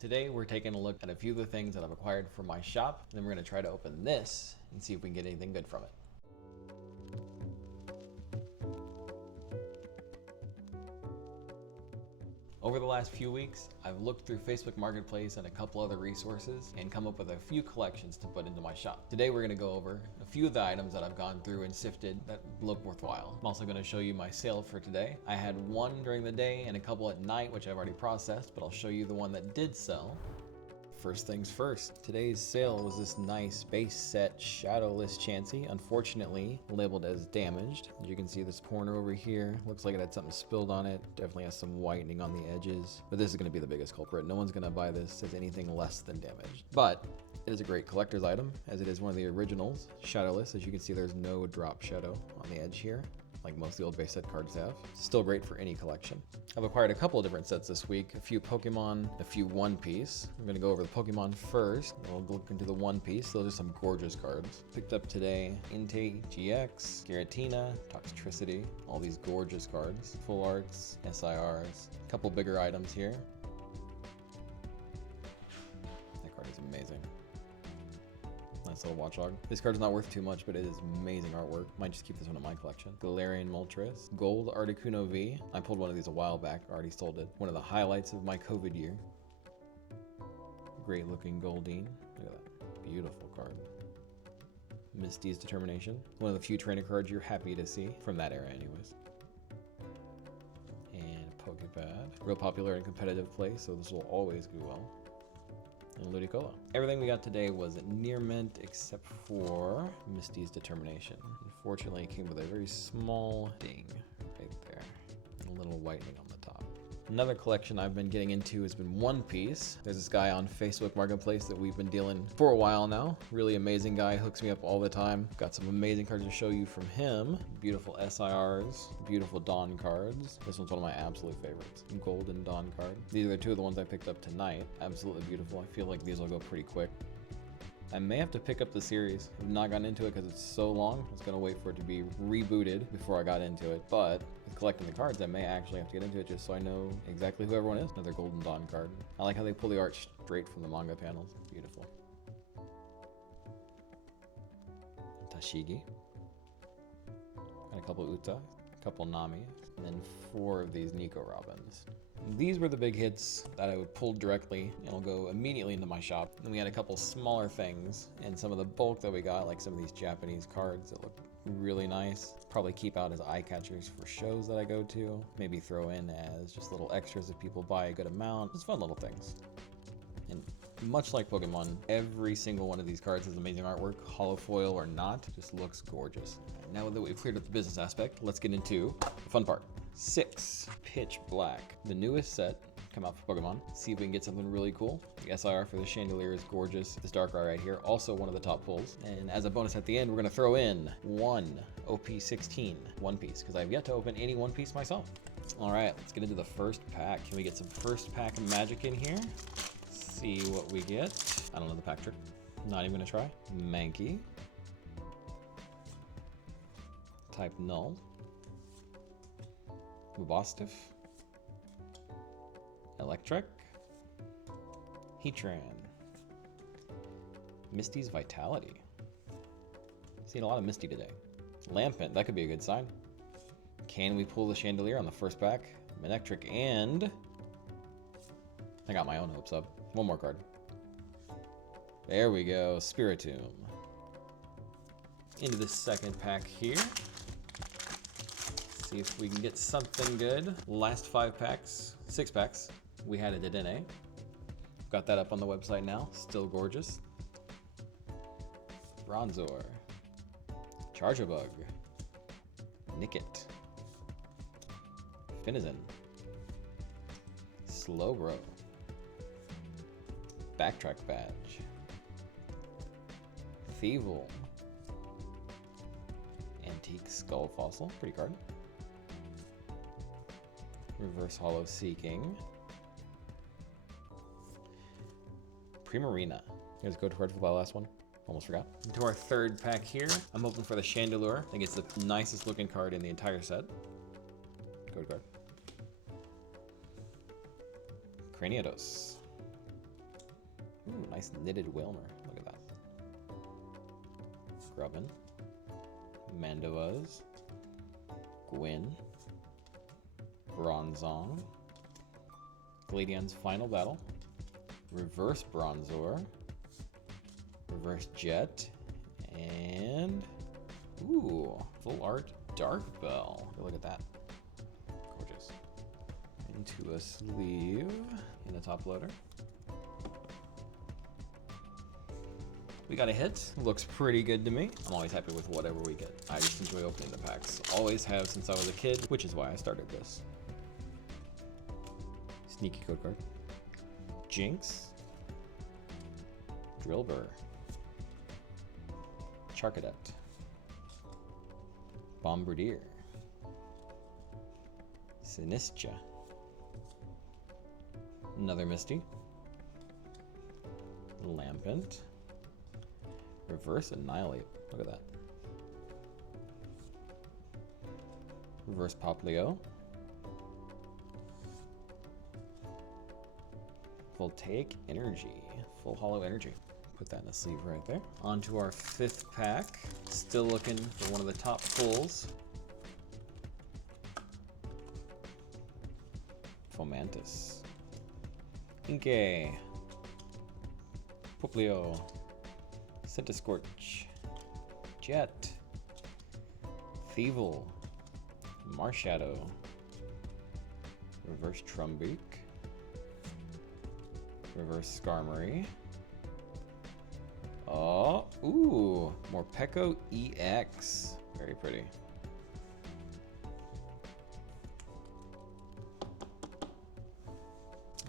Today we're taking a look at a few of the things that I've acquired from my shop, and then we're going to try to open this and see if we can get anything good from it. Over the last few weeks, I've looked through Facebook Marketplace and a couple other resources and come up with a few collections to put into my shop. Today we're going to go over a few of the items that I've gone through and sifted that look worthwhile. I'm also going to show you my sale for today. I had one during the day and a couple at night, which I've already processed, but I'll show you the one that did sell. First things first, today's sale was this nice base set shadowless Chansey, unfortunately labeled as damaged. As you can see, this corner over here looks like it had something spilled on it. Definitely has some whitening on the edges, but this is going to be the biggest culprit. No one's going to buy this as anything less than damaged, but it is a great collector's item as it is one of the originals, shadowless. As you can see, there's no drop shadow on the edge here, like most of the old base set cards have. Still great for any collection. I've acquired a couple of different sets this week, a few Pokemon, a few One Piece. I'm gonna go over the Pokemon first, and we'll look into the One Piece. Those are some gorgeous cards. Picked up today, Entei GX, Giratina, Toxtricity, all these gorgeous cards. Full arts, SIRs, a couple bigger items here. That card is amazing. Nice little watchdog. This card's not worth too much, but it is amazing artwork. Might just keep this one in my collection. Galarian Moltres. Gold Articuno V. I pulled one of these a while back, already sold it. One of the highlights of my COVID year. Great looking Goldeen. Look at that. Beautiful card. Misty's Determination. One of the few trainer cards you're happy to see, from that era anyways. And a Pokepad. Real popular in competitive play, so this will always do well. And Ludicolo. Everything we got today was near mint except for Misty's Determination. Unfortunately, it came with a very small ding right there. A little whitening on the top. Another collection I've been getting into has been One Piece. There's this guy on Facebook Marketplace that we've been dealing for a while now. Really amazing guy, hooks me up all the time. Got some amazing cards to show you from him. Beautiful SIRs, beautiful Dawn cards. This one's one of my absolute favorites. Golden Dawn card. These are the two of the ones I picked up tonight. Absolutely beautiful. I feel like these will go pretty quick. I may have to pick up the series. I've not gotten into it because it's so long. I was gonna wait for it to be rebooted before I got into it. But with collecting the cards, I may actually have to get into it just so I know exactly who everyone is. Another Golden Dawn card. I like how they pull the art straight from the manga panels. Beautiful. Tashigi. Got a couple Uta, a couple Nami, and then 4 of these Nico Robins. These were the big hits that I would pull directly and I'll go immediately into my shop. Then we had a couple smaller things and some of the bulk that we got, like some of these Japanese cards that look really nice. Probably keep out as eye catchers for shows that I go to. Maybe throw in as just little extras if people buy a good amount. Just fun little things. And much like Pokemon, every single one of these cards has amazing artwork, holofoil or not, just looks gorgeous. Now that we've cleared up the business aspect, let's get into the fun part. 6 Pitch Black, the newest set come out for Pokemon. See if we can get something really cool. The SIR for the Chandelier is gorgeous. This Darkrai right here, also one of the top pulls. And as a bonus at the end, we're gonna throw in 1 OP16 One Piece, because I've yet to open any One Piece myself. All right, let's get into the first pack. Can we get some first pack magic in here? See what we get. I don't know the pack trick. Not even gonna try. Mankey. Type Null. Mubostiff. Electric. Heatran. Misty's Vitality. Seen a lot of Misty today. Lampent, that could be a good sign. Can we pull the Chandelier on the first pack? Manectric and... I got my own hopes up. One more card. There we go, Spiritomb. Into the second pack here. See if we can get something good. Last 5 packs, 6 packs, we had a Dedenne. Got that up on the website now, still gorgeous. Bronzor. Charjabug. Nickit. Finizen. Slowbro. Backtrack Badge. Thievul. Antique Skull Fossil, pretty card. Reverse Hollow Seeking. Primarina. You guys go to card for the last one. Almost forgot. Into our third pack here. I'm hoping for the Chandelure. I think it's the nicest looking card in the entire set. Code card. Craniados. Ooh, nice knitted Wilmer. Look at that. Grubbin. Mandevas. Gwyn. Bronzong. Gladion's Final Battle. Reverse Bronzor. Reverse Jet. And... ooh, full art Dark Bell. Look at that. Gorgeous. Into a sleeve in the top loader. We got a hit. Looks pretty good to me. I'm always happy with whatever we get. I just enjoy opening the packs. Always have since I was a kid, which is why I started this. Sneaky code card. Jinx. Drillbur. Charcadet. Bombardier. Sinistra. Another Misty. Lampent. Reverse Annihilate. Look at that. Reverse Poplio. Voltaic Energy. Full Hollow Energy. Put that in a sleeve right there. On to our 5th pack. Still looking for one of the top pulls. Fomantis. Inkay. Poplio. Centiscorch. Jet. Thievel. Marshadow. Reverse Trumbeak. Reverse Skarmory. Oh, ooh, Morpeko EX. Very pretty.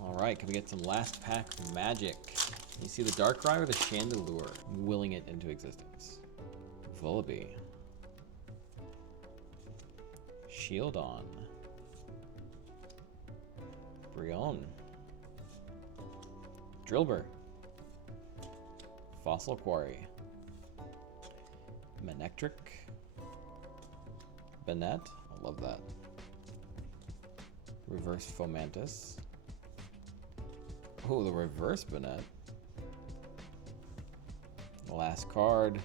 All right, can we get some last pack magic? You see the Darkrai or the Chandelure? Willing it into existence. Vullaby. Shieldon. Brionne. Drillbur. Fossil Quarry. Manectric. Banette. I love that. Reverse Fomantis. Oh, the reverse Banette. Last card.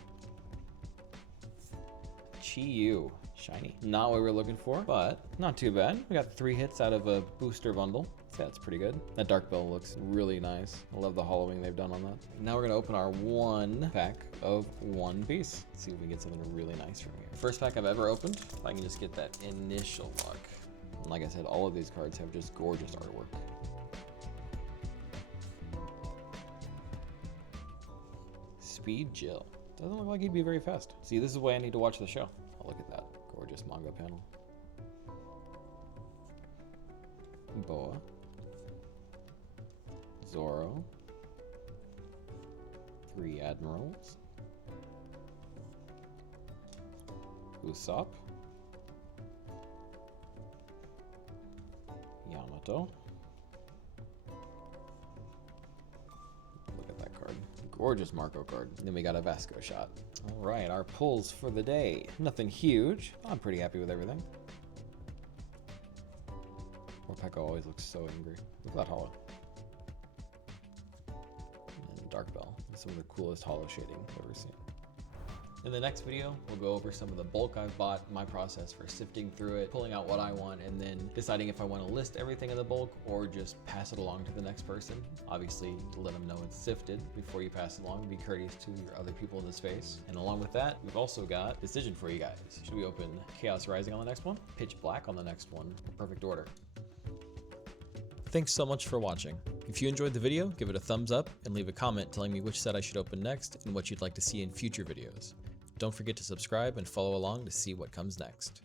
Chi-Yu. Shiny. Not what we were looking for, but not too bad. We got 3 hits out of a booster bundle. So that's pretty good. That Dark Bell looks really nice. I love the hollowing they've done on that. Now we're gonna open our 1 pack of One Piece. See if we can get something really nice from here. First pack I've ever opened. If I can just get that initial luck. And like I said, all of these cards have just gorgeous artwork. Speed Jill. Doesn't look like he'd be very fast. See, this is why I need to watch the show. Oh, look at that gorgeous manga panel. Boa. Zoro. 3 Admirals. Usopp. Yamato. Look at that card. Gorgeous Marco card. And then we got a Vasco shot. All right, our pulls for the day. Nothing huge. I'm pretty happy with everything. Morpeko always looks so angry. Look at that hollow. And Dark Bell. Some of the coolest hollow shading I've ever seen. In the next video, we'll go over some of the bulk I've bought, my process for sifting through it, pulling out what I want, and then deciding if I want to list everything in the bulk or just pass it along to the next person. Obviously, to let them know it's sifted before you pass it along. Be courteous to your other people in the space. And along with that, we've also got decision for you guys. Should we open Chaos Rising on the next one? Pitch Black on the next one? Perfect order. Thanks so much for watching. If you enjoyed the video, give it a thumbs up and leave a comment telling me which set I should open next and what you'd like to see in future videos. Don't forget to subscribe and follow along to see what comes next.